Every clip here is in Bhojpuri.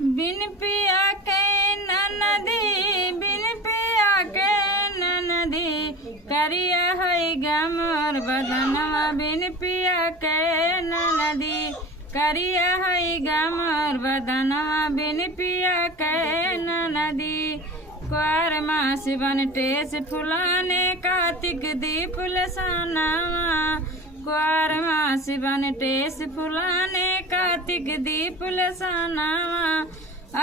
बिन पिया के ननदी बिन पिया के ननदी करिया है गमर बदनवा बिन पिया के ननदी करिया है गमर बदनवा बिन पिया के ननदी क्वार मास बन टेस फुलाने कार्तिक दीप लसानावा क्वार मास बन टेस फुलाने कार्तिक दीप लसानावा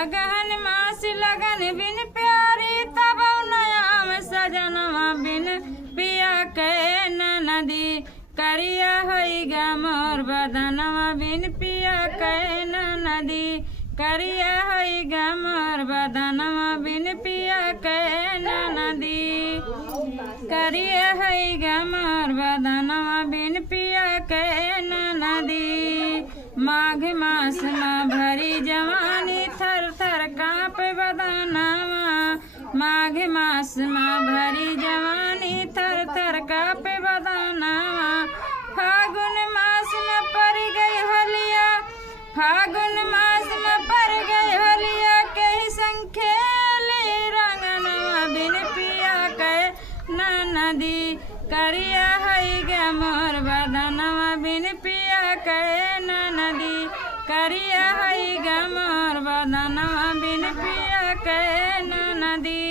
अगहन मास लगन बिन प्यारी तब नयाम सजनवा बिन पिया के ननदी करिया है गमर बदनवा बिन पिया के ननदी करिया है गमर बदनवा बिन पिया के ननदी करिया है गमर बदनवा बिन पिया के ननदी माघ मास में भरी जवानी थर थर काँप बदनवा माघ मास में भरी जवानी थर थर काँप बदनवा फागुन मास में पड़ गई होलिया फागुन मास में पड़ गई होलिया कहीं संखेली रंगनवा बिन पिया के ननदी करिया है गमर बदनवा बिन पिया के ननदी करिया है गमर बदनवा बिन पिया के ननदी।